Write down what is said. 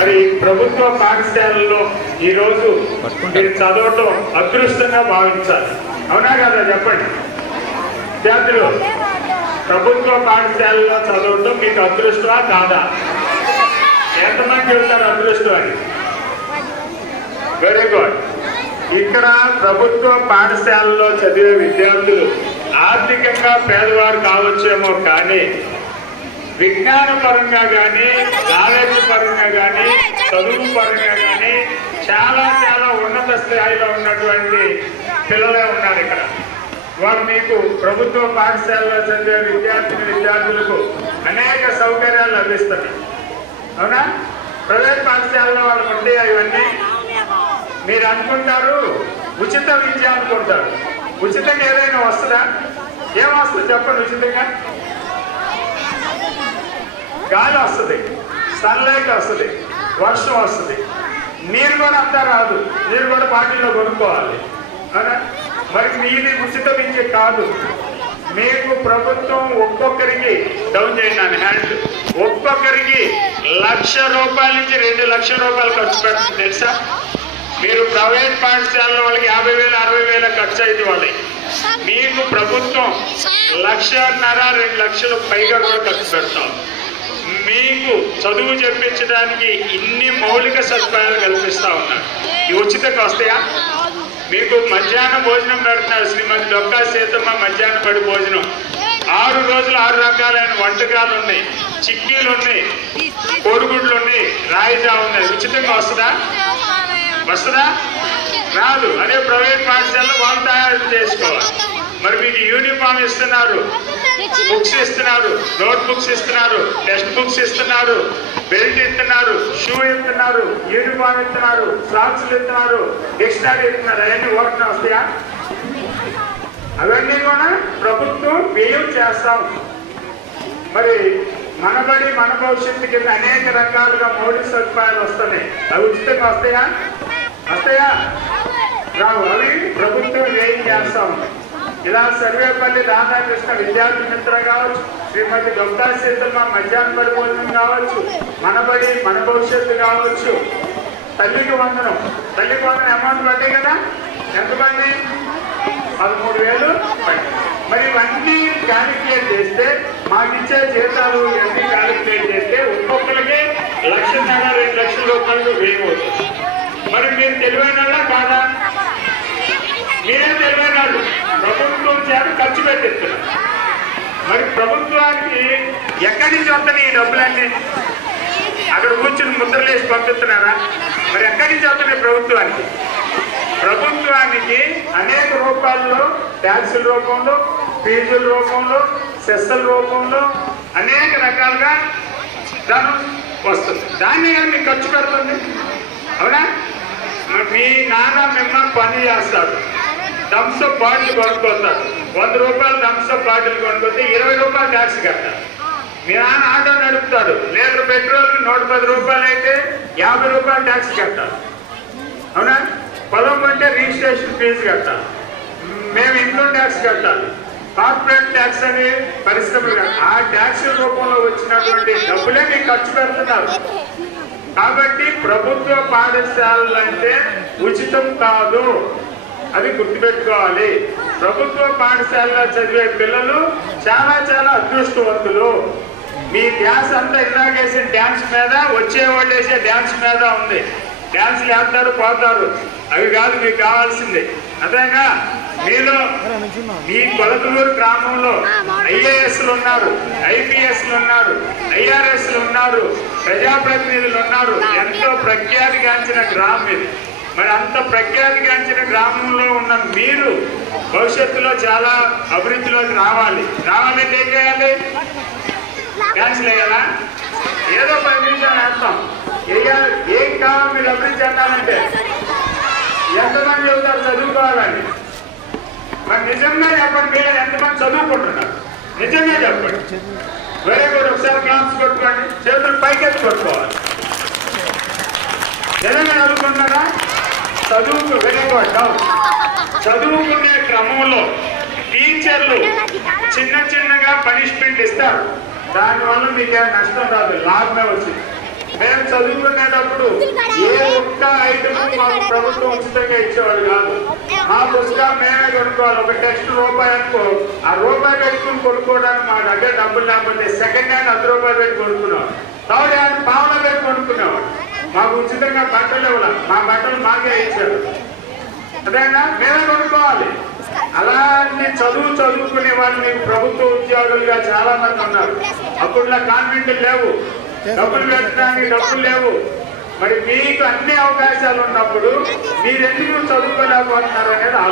మరి ప్రభుత్వ పాఠశాలలో ఈరోజు మీరు చదవటం అదృష్టంగా భావించాలి. అవునా కదా చెప్పండి విద్యార్థులు? ప్రభుత్వ పాఠశాలలో చదవటం మీకు అదృష్టమా కాదా? ఎంతమంది చెబుతారు అదృష్టం అని? Very good. ఇక్కడ ప్రభుత్వ పాఠశాలలో చదివే విద్యార్థులు ఆర్థికంగా పేదవారు కావచ్చేమో, కానీ విజ్ఞాన పరంగా కానీ, నాలెడ్జ్ పరంగా కానీ, చదువు పరంగా కానీ చాలా చాలా ఉన్నత స్థాయిలో ఉన్నటువంటి పిల్లలే ఉన్నారు ఇక్కడ. వారు మీకు ప్రభుత్వ పాఠశాలలో చదివే విద్యార్థులకు అనేక సౌకర్యాలు లభిస్తున్నాయి. అవునా? ప్రైవేట్ పాఠశాలలో వాళ్ళకు ఉంటాయి ఇవన్నీ. మీరు అనుకుంటారు ఉచిత విద్య అనుకుంటారు. ఉచితంగా ఏదైనా వస్తుందా? ఏం వస్తుంది చెప్పండి? ఉచితంగా గాలి వస్తుంది, సన్లైట్ వస్తుంది, వర్షం వస్తుంది, నీరు కూడా అంతా రాదు, నీరు కూడా బాటిల్లో కొనుక్కోవాలి. అవునా? మరి మీది ఉచిత విద్య కాదు. మీకు ప్రభుత్వం ఒక్కొక్కరికి, డౌన్ చేయండి హ్యాండ్, ఒక్కొక్కరికి ₹1,00,000 నుంచి ₹2,00,000 ఖర్చు పెడుతుంది తెలుసా? మీరు ప్రైవేట్ పాఠశాలలో వాళ్ళకి 50,000 60,000 ఖర్చు అయింది వాళ్ళకి. మీకు ప్రభుత్వం 1,50,000 2 లక్షలు పైగా కూడా ఖర్చు పెడతాం. మీకు చదువు చెప్పించడానికి ఇన్ని మౌలిక సదుపాయాలు కల్పిస్తా ఉన్నారు. ఇవి ఉచితంగా వస్తాయా? మీకు మధ్యాహ్నం భోజనం పెడుతున్నారు. శ్రీమతి డొక్కా సీతమ్మ మధ్యాహ్న బడి భోజనం 6 రోజులు 6 రకాలైన వంటకాలు ఉన్నాయి, చిక్కీలు ఉన్నాయి, కోడిగుడ్లు ఉన్నాయి, రాయిజా ఉన్నాయి. ఉచితంగా వస్తుందా? వస్తుందా? రాదు. అదే ప్రైవేట్ పాఠశాలలో వాళ్ళు తయారు చేసుకోవాలి. మరి మీకు యూనిఫామ్ ఇస్తున్నారు, బుక్స్ ఇస్తున్నారు, నోట్ బుక్స్ ఇస్తున్నారు, టెక్స్ట్ బుక్స్ ఇస్తున్నారు, బెల్ట్ ఇస్తున్నారు, షూ ఇస్తున్నారు, యూనిఫామ్ ఇస్తున్నారు, సాక్స్లు ఇస్తున్నారు, డిక్షనరీ ఇస్తున్నారు. అవన్నీ ఓట్న వస్తాయా? అవన్నీ కూడా ప్రభుత్వం వ్యయం చేస్తాం. మరి మనబడి మన భవిష్యత్తు కింద అనేక రకాలుగా మౌలిక సదుపాయాలు వస్తున్నాయి. అవి ఉచితంగా వస్తాయా? వస్తాయా? రావు. అవి ప్రభుత్వం వ్యయం చేస్తాం. ఇలా సర్వేపల్లి రాధాకృష్ణ విద్యార్థి మిత్ర కావచ్చు, శ్రీమతి డొక్కా సీతమ్మ మధ్యాహ్న బడి భోజనం కావచ్చు, మనబడి మన భవిష్యత్తు కావచ్చు, తల్లికి వందనం అమౌంట్ పడ్డాయి కదా. ఎంతమంది? 13,000 పడ్డాయి. మరి ఇవన్నీ క్యాలిక్యులేట్ చేస్తే, మాకు ఇచ్చే జీతాలు ఇవన్నీ క్యాలిక్యులేట్ చేస్తే ఒక్కొక్కరికి ₹1,00,000 2 లక్షల వ్యయం అవుతుంది. మరి మీరు తెలివైన వాళ్ళ కాదా? మీరే తెలివైన వాళ్ళు. ప్రభుత్వం చేత ఖర్చు పెట్టిస్తున్నారు. మరి ప్రభుత్వానికి ఎక్కడి నుంచి వస్తున్నాయి ఈ డబ్బులన్నీ? అక్కడ కూర్చుని ముద్రలేసి పంపిస్తున్నారా? మరి ఎక్కడి నుంచి వస్తున్నాయి ప్రభుత్వానికి? ప్రభుత్వానికి అనేక రూపాల్లో, ట్యాక్సుల రూపంలో, ఫీజుల రూపంలో, సెస్సుల రూపంలో అనేక రకాలుగా ధనం వస్తుంది. దాన్ని కానీ మీకు ఖర్చు పెడుతుంది. అవునా? మీ నాన్న మిమ్మ పని చేస్తాడు, థమ్స్అప్ బాటిల్ కొనుక్కొస్తాడు. ₹100 థమ్స్అప్ బాటిల్ కొనుక్కొస్తే ₹20 ట్యాక్స్ కట్టాలి. మీ నాన్న ఆటో నడుపుతాడు, లీటర్ పెట్రోల్కి ₹110 అయితే ₹50 ట్యాక్స్ కట్టాలి. అవునా? పొలం కొంటే రిజిస్ట్రేషన్ ఫీజు కట్టాలి, మేము ఇన్కమ్ ట్యాక్స్ కట్టాలి, కార్పొరేట్ ట్యాక్స్ అని పరిశ్రమలు. ఆ ట్యాక్స్ రూపంలో వచ్చినటువంటి డబ్బులే మీకు ఖర్చు పెడుతున్నారు. కాబట్టి ప్రభుత్వ పాఠశాలలు అంటే ఉచితం కాదు, అది గుర్తుపెట్టుకోవాలి. ప్రభుత్వ పాఠశాలలో చదివే పిల్లలు చాలా చాలా అదృష్టవంతులు. మీ ధ్యాస అంతా ఇందాకేసిన డ్యాన్స్ మీద, వచ్చే వాళ్ళు వేసే డ్యాన్స్ మీద ఉంది. డ్యాన్స్లు వేస్తారు, పోతారు, అవి కాదు మీకు కావాల్సింది. అదేగా మీలో మీ కొలకలూరు గ్రామంలో IASలు ఉన్నారు, IPSలు ఉన్నారు, IRSలు ఉన్నారు, ప్రజాప్రతినిధులు ఉన్నారు. ఎంతో ప్రఖ్యాతిగాంచిన గ్రామం ఇది. మరి అంత ప్రఖ్యాతిగాంచిన గ్రామంలో ఉన్న మీరు భవిష్యత్తులో చాలా అభివృద్ధిలోకి రావాలంటే ఏం చేయాలి? డ్యాన్స్లు వేయాలా? ఏదో 10 నిమిషాలు వేస్తాం. ఏం కావాలి మీరు అభివృద్ధి చెందాలంటే? ఎంతమంది చెబుతారు చదువుకోవాలని? మరి నిజంగా చెప్పండి, మీరు ఎంతమంది చదువుకుంటున్నారు? నిజంగా చెప్పండి. Very good. ఒకసారి క్లాప్స్ కొట్టుకోండి, చేతులు పైకెత్తి కొట్టుకోవాలి. నిజంగా చదువుకుంటున్నారా? చదువుకు వెరీ గుడ్. చదువుకునే క్రమంలో టీచర్లు చిన్నగా పనిష్మెంట్ ఇస్తారు. దానివల్ల మీకు నష్టం రాదు, లాభమే వచ్చింది. మేము చదువుకునేటప్పుడు ఏ ఒక్క ఐటమ్ మాకు ప్రభుత్వం ఉచితంగా ఇచ్చేవాడు కాదు. మా పుస్తకం మేమే కొనుక్కోవాలి. ఒక టెక్స్ట్ రూపాయి అనుకో, ఆ రూపాయి పెట్టుకుని కొనుక్కోవడానికి మా దగ్గర డబ్బులు లేకపోతే సెకండ్ హ్యాండ్ 10 రూపాయలు పెట్టి కొనుక్కున్నాం. థర్డ్ హ్యాండ్ పావుల పెట్టి కొనుక్కునేవాడు. మాకు ఉచితంగా బట్టలు ఇవ్వాలి, మా బట్టలు మాకే ఇచ్చారు. అదేనా మేమే కొనుక్కోవాలి. అలాంటి చదువుకునే వాళ్ళని ప్రభుత్వ ఉద్యోగులుగా చాలా మంది ఉన్నారు. అప్పుడులా కాన్వెంట్లు లేవు, డబ్బులు పెట్టడానికి డబ్బులు లేవు. మరి మీకు అన్ని అవకాశాలు ఉన్నప్పుడు మీరెందుకు చదువుకోలేకపోతున్నారు అనేది